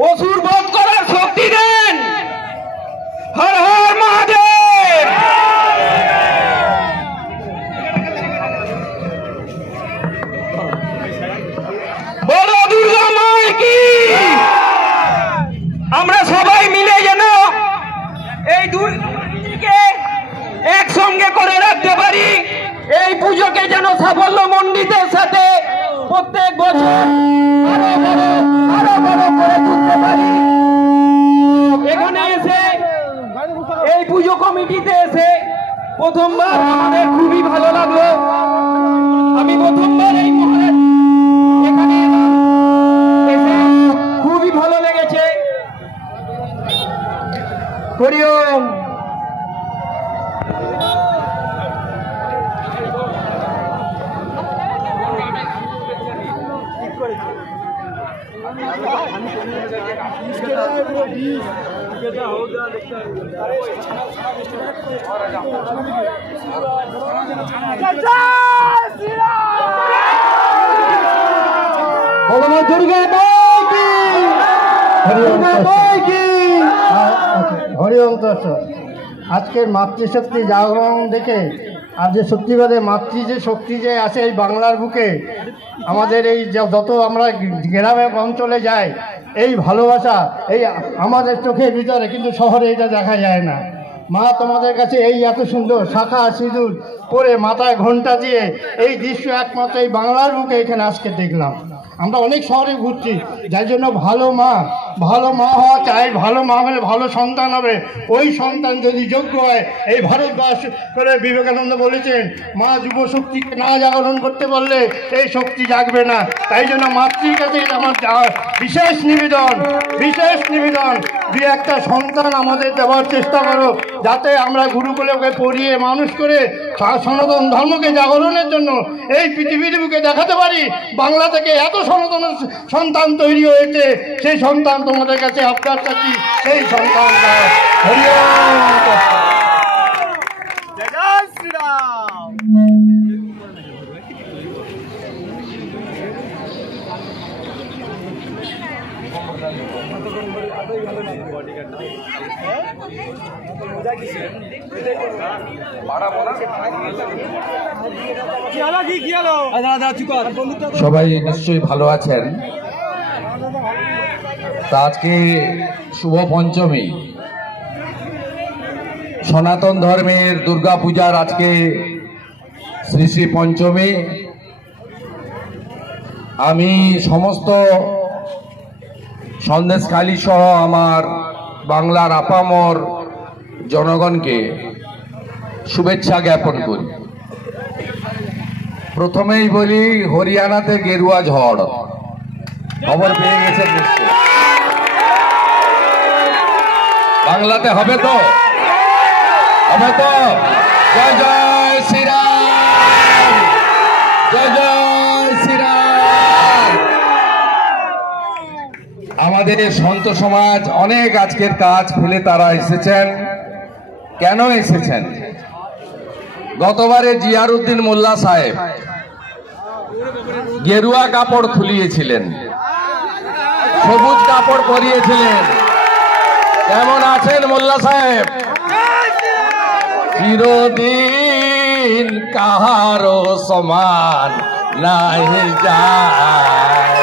অসুর বধ করার শক্তি দেন। হর হর মহাদেব। বলো দুর্গা মায়ের কি। আমরা সবাই মিলে যেন এই দুর্গাকে একসঙ্গে করে রাখতে পারি, এই পুজোকে যেন সাফল্য মণ্ডিতের সাথে প্রত্যেক বছর আরো বড় করে তুলতে পারি। এখানে এসে এই পুজো কমিটিতে এসে প্রথমবার আমাদের খুবই ভালো লাগলো। আমি প্রথমবার এই মহলে এখানে এসে খুবই ভালো লেগেছে। হরি ওম। আজকের মাতৃশক্তি জাগরণ দেখে আর যে সত্যিকারে মাতৃ যে শক্তি যে আছে এই বাংলার বুকে, আমাদের এই যত আমরা গ্রামে অঞ্চলে যাই, এই ভালোবাসা এই আমাদের চোখের ভিতরে, কিন্তু শহরে এটা দেখা যায় না। মা তোমাদের কাছে এই এত সুন্দর শাখা সিঁদুর পরে মাথায় ঘণ্টা দিয়ে এই দৃশ্য একমাত্র এই বাংলার বুকে এখানে আজকে দেখলাম। আমরা অনেক শহরে ঘুরছি, যার জন্য ভালো মা হওয়া চাই। ভালো মা হলে ভালো সন্তান হবে। ওই সন্তান যদি যোগ্য হয়, এই ভারতবর্ষ করে বিবেকানন্দ বলেছেন, মা যুব শক্তিকে না জাগরণ করতে পারলে এই শক্তি জাগবে না। তাই জন্য মাতৃর কাছে আমার বিশেষ নিবেদন দুই একটা সন্তান আমাদের দেওয়ার চেষ্টা করো, যাতে আমরা গুরুকুলে ওকে পড়িয়ে মানুষ করে সনাতন ধর্মকে জাগরণের জন্য এই পৃথিবীর বুকে দেখাতে পারি বাংলা থেকে এত সনাতন সন্তান তৈরি হয়েছে। সেই সন্তান তোমাদের কাছে আপনার কাছে সেই সন্তান দাও। হরি ওম। জয় শ্রীরাম। সবাই নিশ্চয়ই ভালো আছেন। তা আজকে শুভ পঞ্চমী, সনাতন ধর্মের দুর্গা পূজার আজকে শ্রী শ্রী পঞ্চমী। আমি সমস্ত সন্দেশখালী সহ আমার বাংলার আপামর জনগণকে শুভেচ্ছা জ্ঞাপন করি। প্রথমেই বলি, হরিয়ানাতে গেরুয়া ঝড় খবর পেয়ে গেছেন নিশ্চয়। বাংলাতে হবে তো? জয় জয় শ্রীরাম, জয় জয় শ্রীরাম। আমাদের সন্ত সমাজ অনেক আজকের কাজ ফেলে তারা এসেছেন। কেন এসেছেন? গতবারে জিয়ারউদ্দিন মোল্লা সাহেব গেরুয়া কাপড় খুলিয়েছিলেন, সবুজ কাপড় পরিয়েছিলেন। কেমন আছেন মোল্লা সাহেব? চিরদিন কাহারো সমান নাই যায়।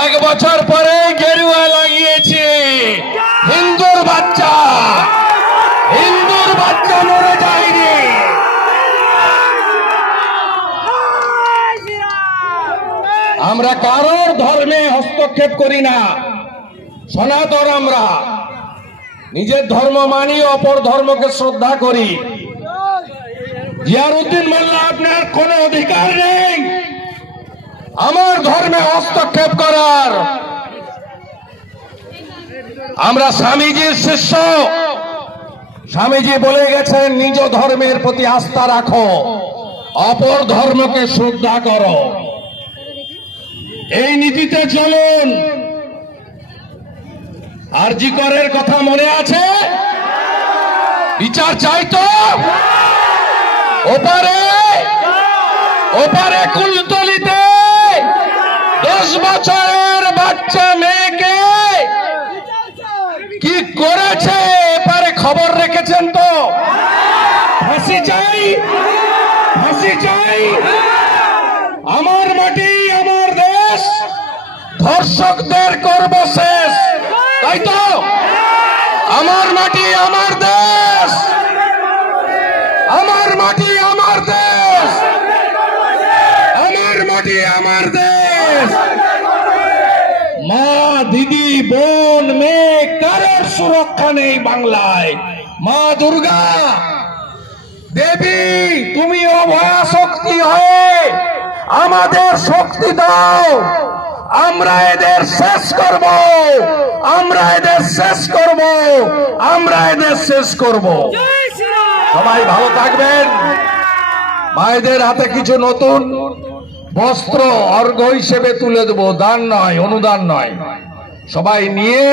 1 বছর পরে গেরুয়া লাগিয়েছে। হিন্দুর বাচ্চা মরে যায়নি। আমরা কারোর ধর্মে হস্তক্ষেপ করি না। সনাতন আমরা নিজের ধর্ম মানি, অপর ধর্মকে শ্রদ্ধা করি। জিয়ারউদ্দিন মোল্লা, আপনার কোনো অধিকার নেই আমার ধর্মে হস্তক্ষেপ করার। আমরা স্বামীজির শিষ্য। স্বামীজি বলে গেছেন, নিজ ধর্মের প্রতি আস্থা রাখো, অপর ধর্মকে শ্রদ্ধা করো। এই নীতিতে চলুন। আরজি করের কথা মনে আছে? বিচার চাই তো? ওপারে কুলতলিতে 10 বছরের বাচ্চা খবর রেখেছেন তো? ফাঁসি চাই, ফাঁসি চাই। আমার মাটি আমার দেশ, ধর্ষকদের করব শেষ, তাই তো? আমার মাটি আমার দেশ, আমার মাটি আমার দেশ, আমার মাটি আমার দেশ। মা, দিদি, বোন, মেয়ে কারোর সুরক্ষা নেই বাংলায়। মা দুর্গা দেবী, তুমি অভয়া শক্তি হয়ে আমাদের শক্তি দাও। আমরা এদের শেষ করব, আমরা এদের শেষ করব, আমরা এদের শেষ করব। সবাই ভালো থাকবেন। মায়েদের হাতে কিছু নতুন বস্ত্র অর্ঘ্য হিসেবে তুলে দেব, দান নয়, অনুদান নয়। সবাই নিয়ে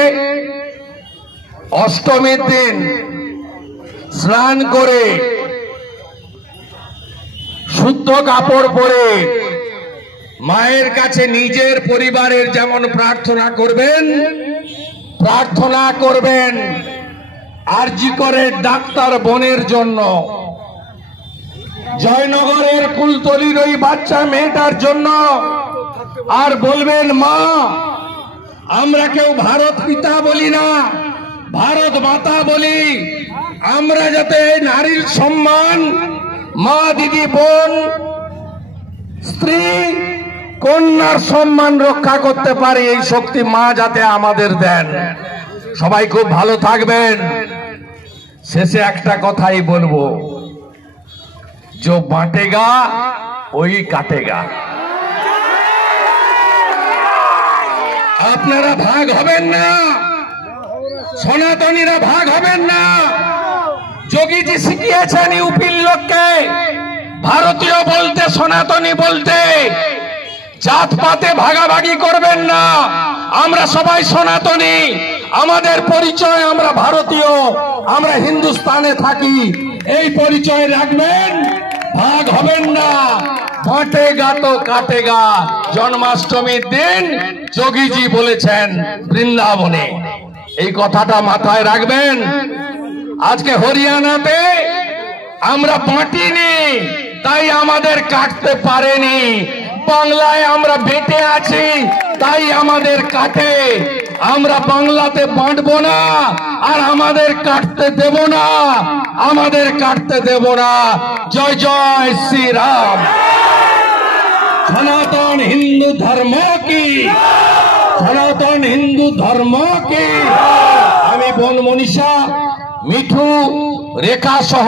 অষ্টমীর দিন স্নান করে শুদ্ধ কাপড় পরে মায়ের কাছে নিজের পরিবারের যেমন প্রার্থনা করবেন, প্রার্থনা করবেন আরজি করের ডাক্তার বোনের জন্য, জয়নগরের কুলতলির ওই বাচ্চা মেয়েটার জন্য। আর বলবেন, মা, আমরা কেউ ভারত পিতা বলি না, ভারত মাতা বলি। আমরা যাতে নারীর সম্মান, মা, দিদি, বোন, স্ত্রী, কন্যার সম্মান রক্ষা করতে পারি, এই শক্তি মা যাতে আমাদের দেন। সবাই খুব ভালো থাকবেন। শেষে একটা কথাই বলবো, जो बांटेगा वही काटेगा। আপনারা ভাগ হবেন না, সনাতনীরা ভাগ হবেন না। যোগীজি শিখিয়েছেন ইউপির লোককে ভারতীয় বলতে, সনাতনী বলতে। জাত পাতে ভাগাভাগি করবেন না। আমরা সবাই সনাতনী, আমাদের পরিচয় আমরা ভারতীয়, আমরা হিন্দুস্তানে থাকি, এই পরিচয় রাখবেন। ভাগ হবেন না। বাঁটেগা তো কাটেগা, জন্মাষ্টমীর দিন যোগীজি বলেছেন বৃন্দাবনে। এই কথাটা মাথায় রাখবেন। আজকে হরিয়ানাতে আমরা বাঁটিনি, তাই আমাদের কাটতে পারেনি। বাংলায় আমরা বেঁটে আছি, তাই আমাদের কাটে। আমরা বাংলাতে বাঁটবো না, আর আমাদের কাটতে দেব না, আমাদের কাটতে দেব না। জয় জয় শ্রী রাম। সনাতন হিন্দু ধর্ম কি, সনাতন হিন্দু ধর্ম কি। আমি বোন মনীষা, মিঠু, রেখা সহ,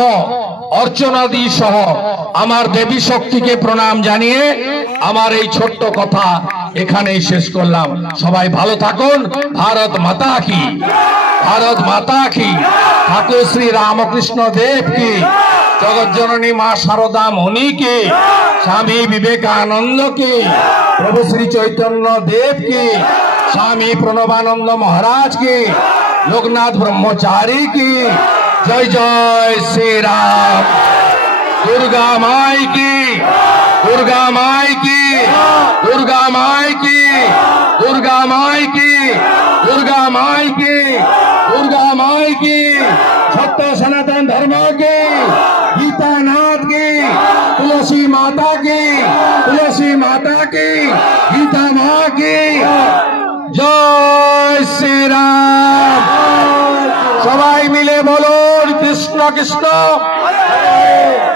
অর্চনাদি সহ আমার দেবী শক্তিকে প্রণাম জানিয়ে আমার এই ছোট্ট কথা এখানেই শেষ করলাম। সবাই ভালো থাকুন। ভারত মাতা কি, ভারত মাতা কি। ঠাকুর শ্রী রামকৃষ্ণ দেব কি, জগৎ জননী মা শারদা মুনি কি, স্বামী বিবেকানন্দ কি, প্রভু শ্রী চৈতন্য দেব কি, স্বামী প্রণবানন্দ মহারাজ কি, লোকনাথ ব্রহ্মচারী की। जय जय श्री राम। दुर्गा माई की, दुर्गा माई की, दुर्गा माई की, दुर्गा माई की, दुर्गा माई की, दुर्गा माई की। सत्य सनातन धर्म की, गीता नाथ की, तुलसी माता की, तुलसी माता की, गीता माँ की। जय श्री राम। সবাই মিলে বলুন কৃষ্ণ কৃষ্ণ,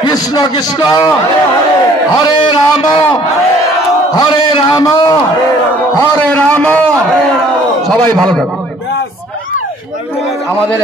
কৃষ্ণ কৃষ্ণ, হরে রাম, হরে রাম, হরে রাম। সবাই ভালো থাকুন। আমাদের